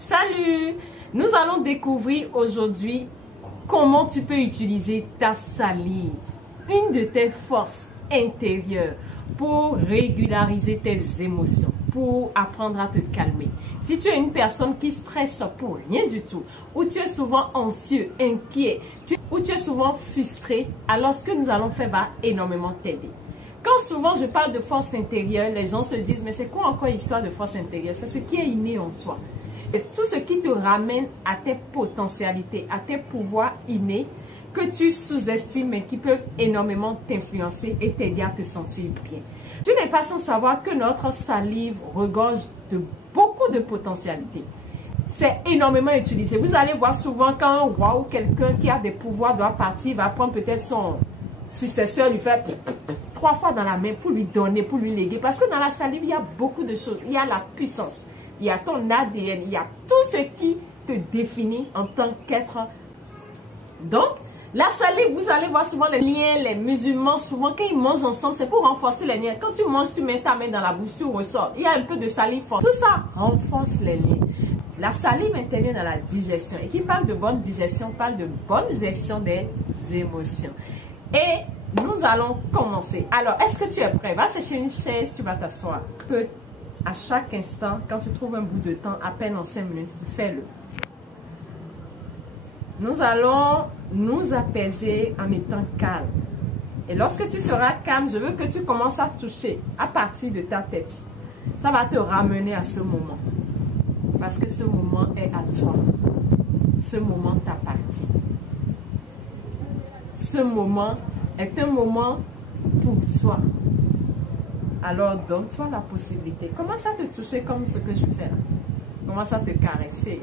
Salut! Nous allons découvrir aujourd'hui comment tu peux utiliser ta salive, une de tes forces intérieures, pour régulariser tes émotions, pour apprendre à te calmer. Si tu es une personne qui stresse pour rien du tout, ou tu es souvent anxieux, inquiet, ou tu es souvent frustré, alors ce que nous allons faire va énormément t'aider. Quand souvent je parle de force intérieure, les gens se disent, mais c'est quoi encore l'histoire de force intérieure? C'est ce qui est inné en toi. C'est tout ce qui te ramène à tes potentialités, à tes pouvoirs innés que tu sous-estimes mais qui peuvent énormément t'influencer et t'aider à te sentir bien. Tu n'es pas sans savoir que notre salive regorge de beaucoup de potentialités. C'est énormément utilisé. Vous allez voir souvent quand un roi ou quelqu'un qui a des pouvoirs doit partir, va prendre peut-être son successeur, lui faire 3 fois dans la main pour lui donner, pour lui léguer. Parce que dans la salive, il y a beaucoup de choses. Il y a la puissance, il y a ton ADN, il y a tout ce qui te définit en tant qu'être. Donc, la salive, vous allez voir souvent les liens, les musulmans, souvent quand ils mangent ensemble, c'est pour renforcer les liens. Quand tu manges, tu mets ta main dans la bouche, tu ressors. Il y a un peu de salive forte. Tout ça renforce les liens. La salive intervient dans la digestion. Et qui parle de bonne digestion, parle de bonne gestion des émotions. Et nous allons commencer. Alors, est-ce que tu es prêt? Va chercher une chaise, tu vas t'asseoir. Que à chaque instant, quand tu trouves un bout de temps, à peine en 5 minutes, fais-le. Nous allons nous apaiser en étant calme. Et lorsque tu seras calme, je veux que tu commences à toucher à partir de ta tête. Ça va te ramener à ce moment. Parce que ce moment est à toi. Ce moment t'appartient. Ce moment est un moment pour toi. Alors donne-toi la possibilité. Commence à te toucher comme ce que je fais là. Commence à te caresser.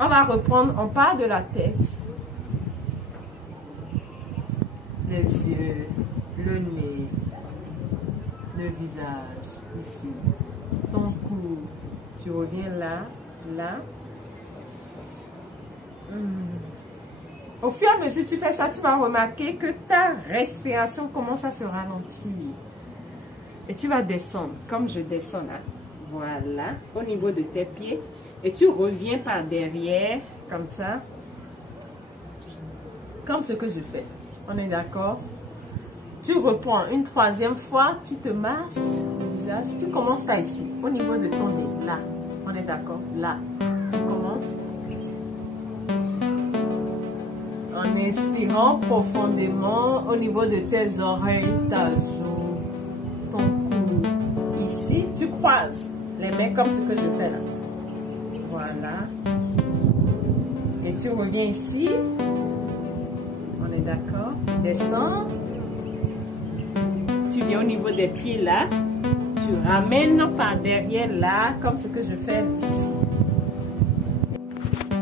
On va reprendre, on part de la tête, les yeux, le nez, le visage, ici, ton cou, tu reviens là, là. Au fur et à mesure que tu fais ça, tu vas remarquer que ta respiration commence à se ralentir. Et tu vas descendre, comme je descends là. Voilà, au niveau de tes pieds. Et tu reviens par derrière, comme ça. Comme ce que je fais. On est d'accord? Tu reprends une 3e fois, tu te masses le visage. Tu commences par ici, au niveau de ton nez. Là, on est d'accord? Là, tu commences. En inspirant profondément au niveau de tes oreilles, ta joue, ton cou. Ici, tu croises les mains comme ce que je fais là. Voilà. Et tu reviens ici. On est d'accord. Descends. Tu viens au niveau des pieds là. Tu ramènes par derrière là, comme ce que je fais ici.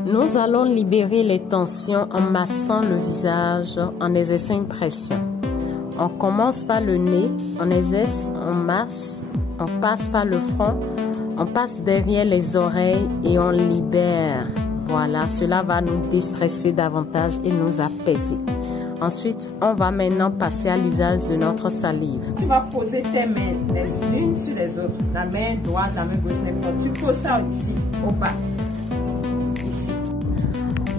Nous allons libérer les tensions en massant le visage, en exerçant une pression. On commence par le nez, on exerce, on masse, on passe par le front. On passe derrière les oreilles et on libère. Voilà, cela va nous déstresser davantage et nous apaiser. Ensuite, on va maintenant passer à l'usage de notre salive. Tu vas poser tes mains les unes sur les autres. La main droite, la main gauche, n'importe. Tu poses ça ici, au bas. Ici.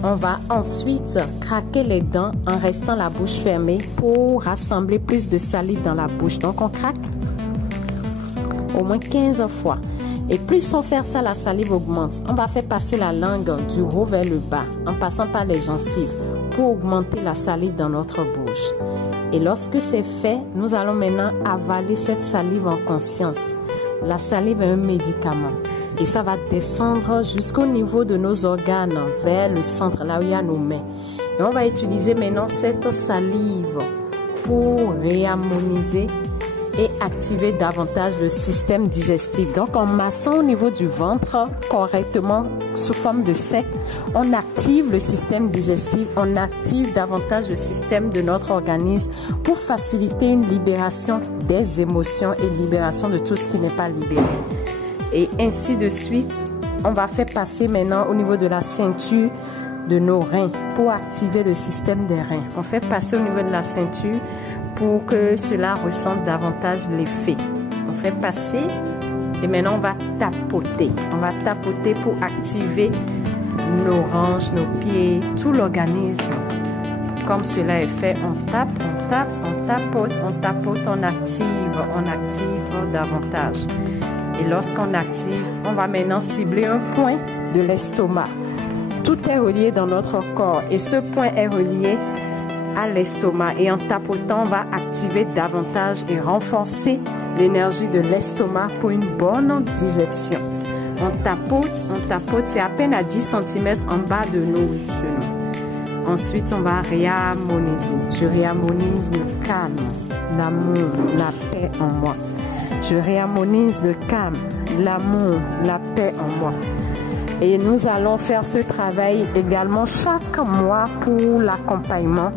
On va ensuite craquer les dents en restant la bouche fermée pour rassembler plus de salive dans la bouche. Donc, on craque au moins 15 fois. Et plus on fait ça, la salive augmente. On va faire passer la langue du haut vers le bas, en passant par les gencives, pour augmenter la salive dans notre bouche. Et lorsque c'est fait, nous allons maintenant avaler cette salive en conscience. La salive est un médicament. Et ça va descendre jusqu'au niveau de nos organes, vers le centre, là où il y a nos mains. Et on va utiliser maintenant cette salive pour réharmoniser et activer davantage le système digestif. Donc, en massant au niveau du ventre correctement sous forme de sec, on active le système digestif, on active davantage le système de notre organisme pour faciliter une libération des émotions et libération de tout ce qui n'est pas libéré. Et ainsi de suite, on va faire passer maintenant au niveau de la ceinture de nos reins pour activer le système des reins. On fait passer au niveau de la ceinture pour que cela ressente davantage l'effet. On fait passer Et maintenant, on va tapoter. On va tapoter pour activer nos hanches, nos pieds, tout l'organisme. Comme cela est fait, on tape, on tape, on tapote, on active davantage. Et lorsqu'on active, on va maintenant cibler un point de l'estomac. Tout est relié dans notre corps et ce point est relié à l'estomac. Et en tapotant, on va activer davantage et renforcer l'énergie de l'estomac pour une bonne digestion. On tapote, c'est à peine à 10 cm en bas de nos genoux. Ensuite, on va réharmoniser. Je réharmonise le calme, l'amour, la paix en moi. Je réharmonise le calme, l'amour, la paix en moi. Et nous allons faire ce travail également chaque mois pour l'accompagnement,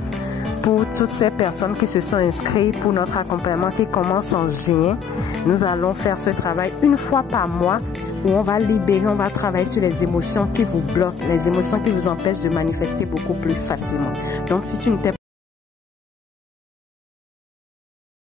pour toutes ces personnes qui se sont inscrites pour notre accompagnement qui commence en juin. Nous allons faire ce travail une fois par mois où on va libérer, on va travailler sur les émotions qui vous bloquent, les émotions qui vous empêchent de manifester beaucoup plus facilement. Donc, si tu ne t'es